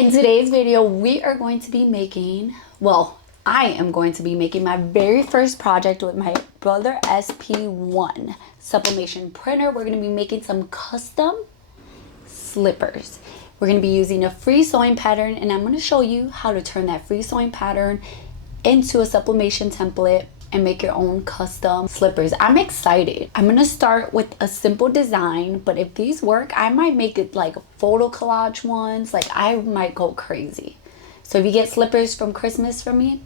In today's video, we are going to be making, well, I am going to be making my very first project with my Brother SP1 sublimation printer. We're going to be making some custom slippers. We're going to be using a free sewing pattern, and I'm going to show you how to turn that free sewing pattern into a sublimation template and make your own custom slippers. I'm excited. I'm gonna start with a simple design, but if these work, I might make it like photo collage ones. Like, I might go crazy. So if you get slippers from Christmas from me,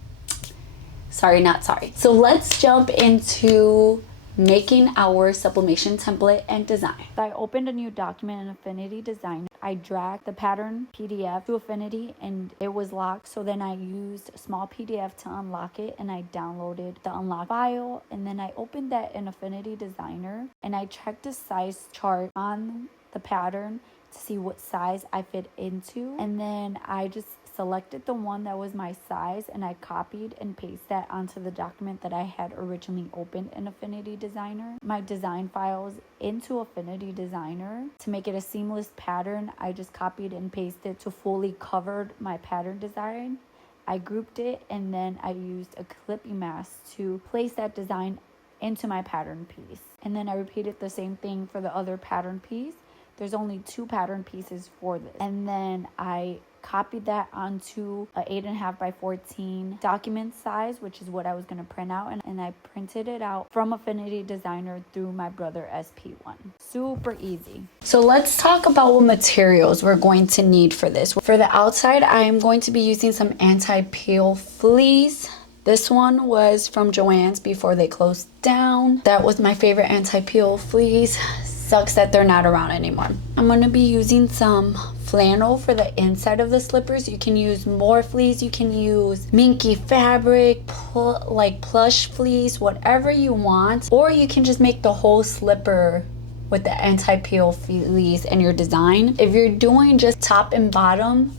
sorry, not sorry. So let's jump into making our sublimation template and design. I opened a new document in Affinity Design. I dragged the pattern PDF to Affinity and it was locked. So then I used a small PDF to unlock it and I downloaded the unlock file. And then I opened that in Affinity Designer and I checked the size chart on the pattern to see what size I fit into. And then I just selected the one that was my size and I copied and pasted that onto the document that I had originally opened in Affinity Designer. My design files into Affinity Designer. To make it a seamless pattern, I just copied and pasted to fully cover my pattern design. I grouped it and then I used a clipping mask to place that design into my pattern piece. And then I repeated the same thing for the other pattern piece. There's only 2 pattern pieces for this. And then I copied that onto a 8.5 by 14 document size, which is what I was going to print out, and I printed it out from Affinity Designer through my Brother SP1. Super easy. So let's talk about what materials we're going to need for this. For the outside, I am going to be using some anti-peel fleece. This one was from Joann's before they closed down. That was my favorite anti-peel fleece. Sucks that they're not around anymore. I'm going to be using some flannel for the inside of the slippers. You can use more fleece, you can use minky fabric, like plush fleece, whatever you want, or you can just make the whole slipper with the anti-peel fleece in your design. If you're doing just top and bottom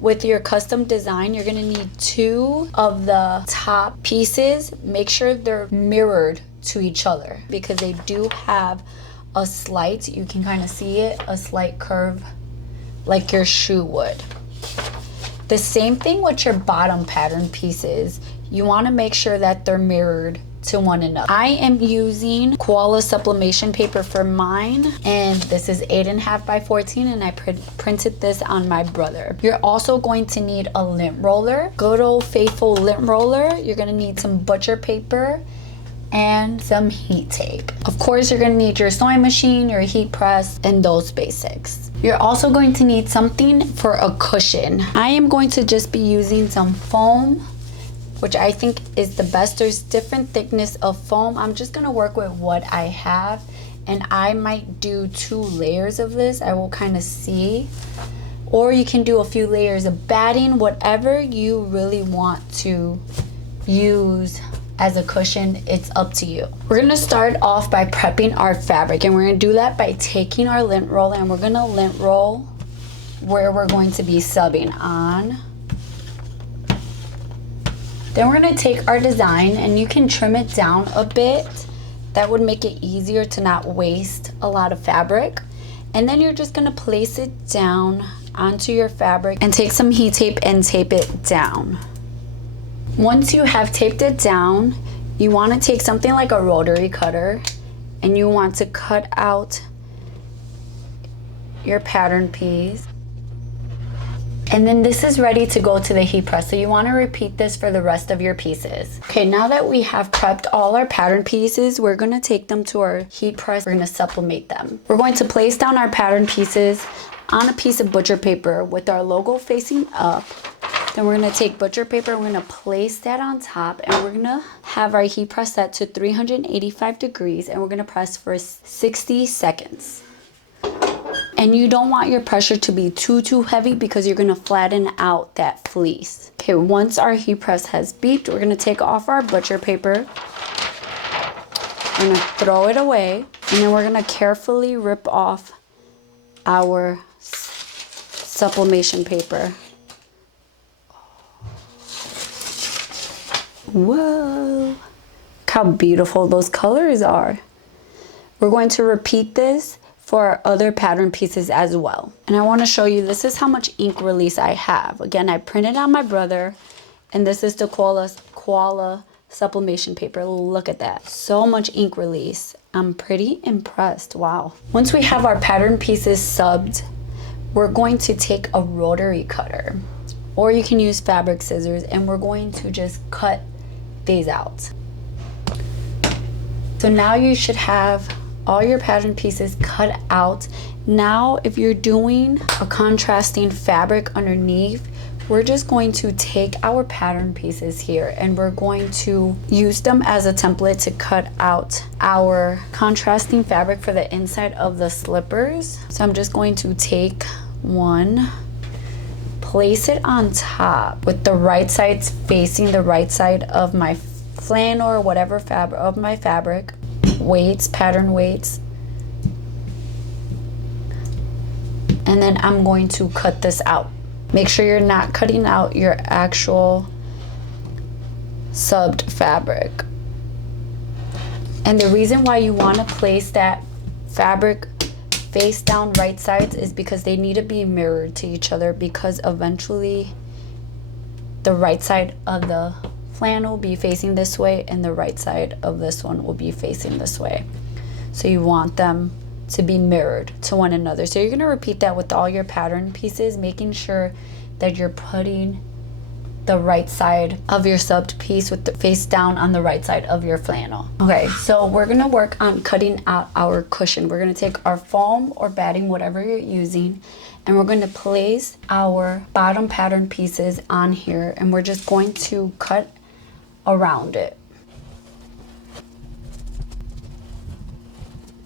with your custom design, you're gonna need 2 of the top pieces. Make sure they're mirrored to each other because they do have a slight, you can kind of see it, a slight curve like your shoe would. The same thing with your bottom pattern pieces. You want to make sure that they're mirrored to one another. I am using koala sublimation paper for mine, and this is 8.5 by 14, and I printed this on my Brother. You're also going to need a lint roller, good old faithful lint roller. You're going to need some butcher paper and some heat tape. Of course, you're going to need your sewing machine, your heat press, and those basics. You're also going to need something for a cushion. I am going to just be using some foam, which I think is the best. There's different thickness of foam. I'm just going to work with what I have, and I might do 2 layers of this. I will kind of see. Or you can do a few layers of batting, whatever you really want to use as a cushion, it's up to you. We're gonna start off by prepping our fabric, and we're gonna do that by taking our lint roll and we're gonna lint roll where we're going to be subbing on. Then we're gonna take our design, and you can trim it down a bit. That would make it easier to not waste a lot of fabric. And then you're just gonna place it down onto your fabric and take some heat tape and tape it down. Once you have taped it down, you want to take something like a rotary cutter and you want to cut out your pattern piece. And then this is ready to go to the heat press. So you want to repeat this for the rest of your pieces. Okay, now that we have prepped all our pattern pieces, we're going to take them to our heat press. We're going to sublimate them. We're going to place down our pattern pieces on a piece of butcher paper with our logo facing up. Then we're going to take butcher paper, we're going to place that on top, and we're going to have our heat press set to 385 degrees, and we're going to press for 60 seconds. And you don't want your pressure to be too heavy because you're going to flatten out that fleece. Okay, once our heat press has beeped, we're going to take off our butcher paper. We're going to throw it away, and then we're going to carefully rip off our sublimation paper. Whoa, look how beautiful those colors are. We're going to repeat this for our other pattern pieces as well. And I want to show you, this is how much ink release I have. Again, I printed on my brother, and this is the koala sublimation paper. Look at that, so much ink release. I'm pretty impressed. Wow. Once we have our pattern pieces subbed, we're going to take a rotary cutter, or you can use fabric scissors, and we're going to just cut these out. So now you should have all your pattern pieces cut out. Now, if you're doing a contrasting fabric underneath, we're just going to take our pattern pieces here and we're going to use them as a template to cut out our contrasting fabric for the inside of the slippers. So I'm just going to take one, place it on top with the right sides facing the right side of my flannel or whatever fabric of my fabric, weights, pattern weights, and then I'm going to cut this out. Make sure you're not cutting out your actual subbed fabric. And the reason why you want to place that fabric face down right sides is because they need to be mirrored to each other, because eventually the right side of the flannel will be facing this way and the right side of this one will be facing this way. So you want them to be mirrored to one another. So you're going to repeat that with all your pattern pieces, making sure that you're putting the right side of your subbed piece with the face down on the right side of your flannel. Okay, so we're going to work on cutting out our cushion. We're going to take our foam or batting, whatever you're using, and we're going to place our bottom pattern pieces on here, and we're just going to cut around it.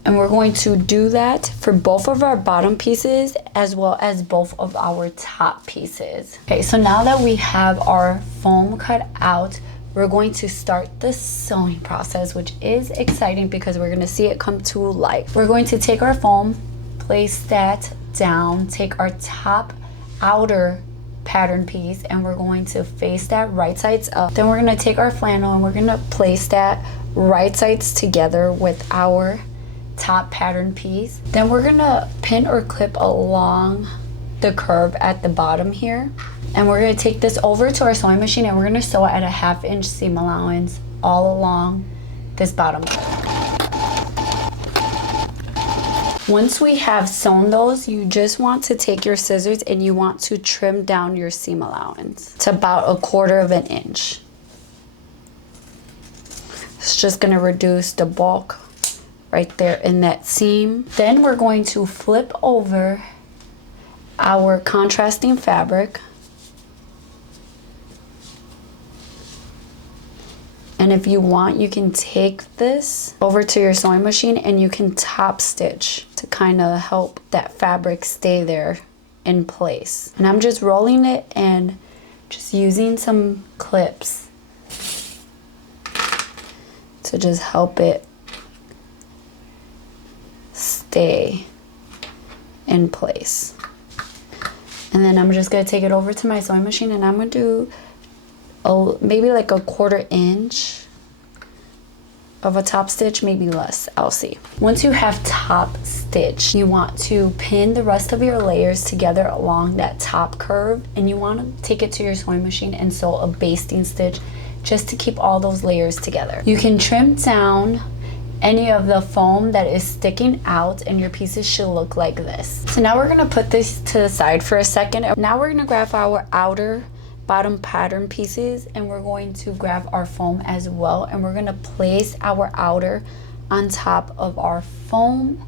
And we're going to do that for both of our bottom pieces as well as both of our top pieces. Okay, so now that we have our foam cut out, we're going to start the sewing process, which is exciting because we're going to see it come to life. We're going to take our foam, place that down, take our top outer pattern piece, and we're going to face that right sides up. Then we're going to take our flannel and we're going to place that right sides together with our top pattern piece. Then we're gonna pin or clip along the curve at the bottom here, and we're gonna take this over to our sewing machine and we're gonna sew it at a 1/2 inch seam allowance all along this bottom curve. Once we have sewn those, you just want to take your scissors and you want to trim down your seam allowance to about 1/4 inch. It's just gonna reduce the bulk right there in that seam. Then we're going to flip over our contrasting fabric. And if you want, you can take this over to your sewing machine and you can top stitch to kind of help that fabric stay there in place. And I'm just rolling it and just using some clips to just help it stay in place. And then I'm just gonna take it over to my sewing machine and I'm gonna do maybe like 1/4 inch of a top stitch, maybe less, I'll see. Once you have top stitch, you want to pin the rest of your layers together along that top curve, and you want to take it to your sewing machine and sew a basting stitch just to keep all those layers together. You can trim down any of the foam that is sticking out and your pieces should look like this. So now we're gonna put this to the side for a second. Now we're gonna grab our outer bottom pattern pieces and we're going to grab our foam as well, and we're gonna place our outer on top of our foam,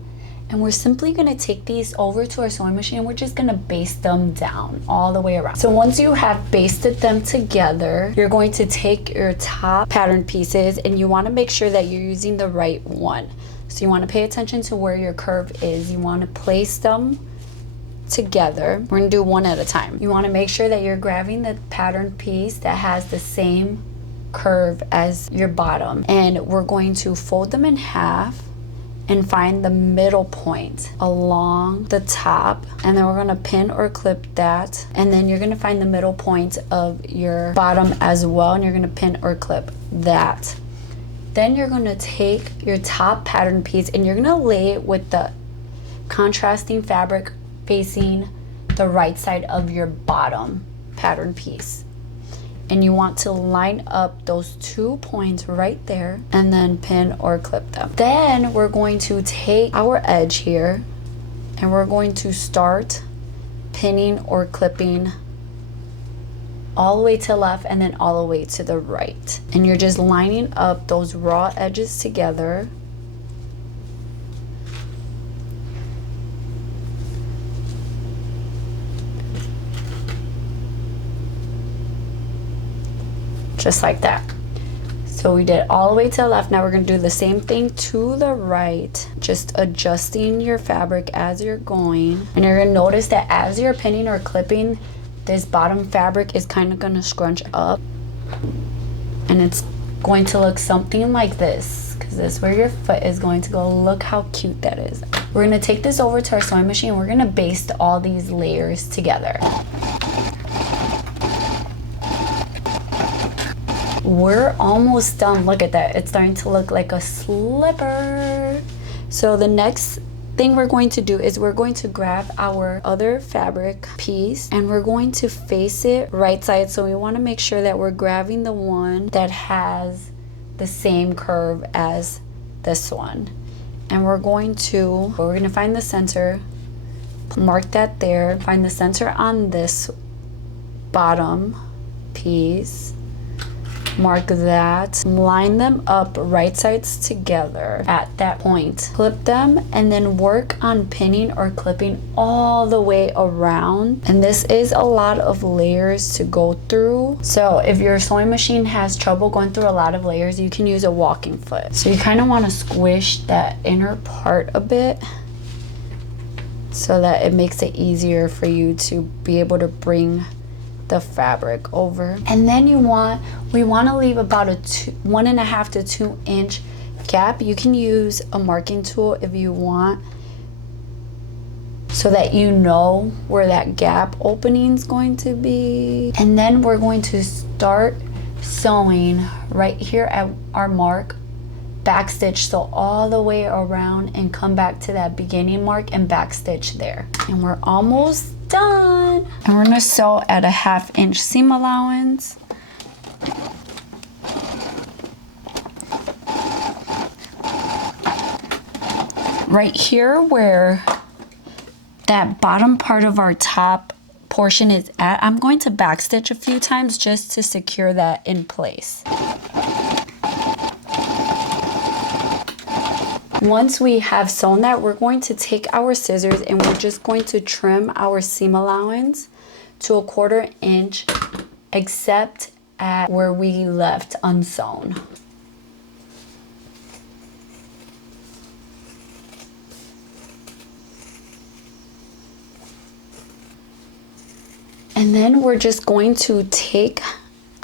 and we're simply gonna take these over to our sewing machine and we're just gonna baste them down all the way around. So once you have basted them together, you're going to take your top pattern pieces and you want to make sure that you're using the right one. So you want to pay attention to where your curve is. You want to place them together. We're going to do one at a time. You want to make sure that you're grabbing the pattern piece that has the same curve as your bottom, and we're going to fold them in half and find the middle point along the top, and then we're going to pin or clip that, and then you're going to find the middle point of your bottom as well, and you're going to pin or clip that. Then you're going to take your top pattern piece and you're going to lay it with the contrasting fabric facing the right side of your bottom pattern piece. And you want to line up those 2 points right there and then pin or clip them. Then we're going to take our edge here and we're going to start pinning or clipping all the way to the left and then all the way to the right. And you're just lining up those raw edges together. Just like that. So we did all the way to the left. Now we're going to do the same thing to the right, just adjusting your fabric as you're going. And you're going to notice that as you're pinning or clipping, this bottom fabric is kind of going to scrunch up. And it's going to look something like this, because this is where your foot is going to go. Look how cute that is. We're going to take this over to our sewing machine. We're going to baste all these layers together. We're almost done. Look at that. It's starting to look like a slipper. So the next thing we're going to do is we're going to grab our other fabric piece and we're going to face it right side. So we want to make sure that we're grabbing the one that has the same curve as this one. And we're going to find the center, mark that there, find the center on this bottom piece. Mark that, line them up right sides together at that point, clip them, and then work on pinning or clipping all the way around. And this is a lot of layers to go through, so if your sewing machine has trouble going through a lot of layers, you can use a walking foot. So you kind of want to squish that inner part a bit so that it makes it easier for you to be able to bring the fabric over. And then we want to leave about a 1.5 to 2 inch gap. You can use a marking tool if you want, so that you know where that gap opening is going to be. And then we're going to start sewing right here at our mark, backstitch, so all the way around and come back to that beginning mark and backstitch there. And we're almost done. And we're going to sew at a 1/2 inch seam allowance. Right here where that bottom part of our top portion is at, I'm going to backstitch a few times just to secure that in place. Once we have sewn that, we're going to take our scissors and we're just going to trim our seam allowance to a 1/4 inch, except at where we left unsewn. And then we're just going to take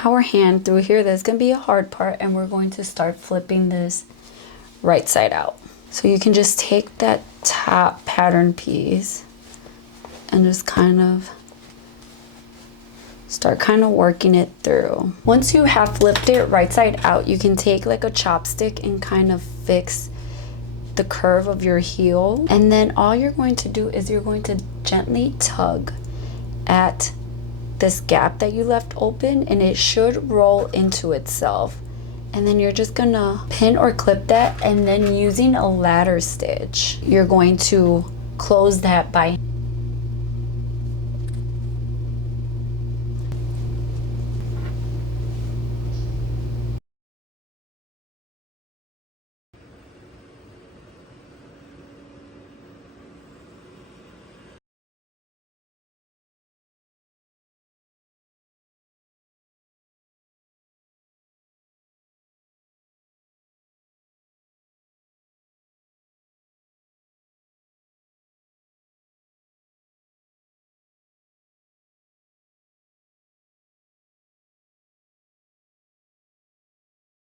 our hand through here. There's going to be a hard part, and we're going to start flipping this right side out. So you can just take that top pattern piece and just kind of start working it through. Once you have flipped it right side out, you can take like a chopstick and kind of fix the curve of your heel. And then all you're going to do is you're going to gently tug at this gap that you left open, and it should roll into itself. And then you're just gonna pin or clip that, and then using a ladder stitch, you're going to close that by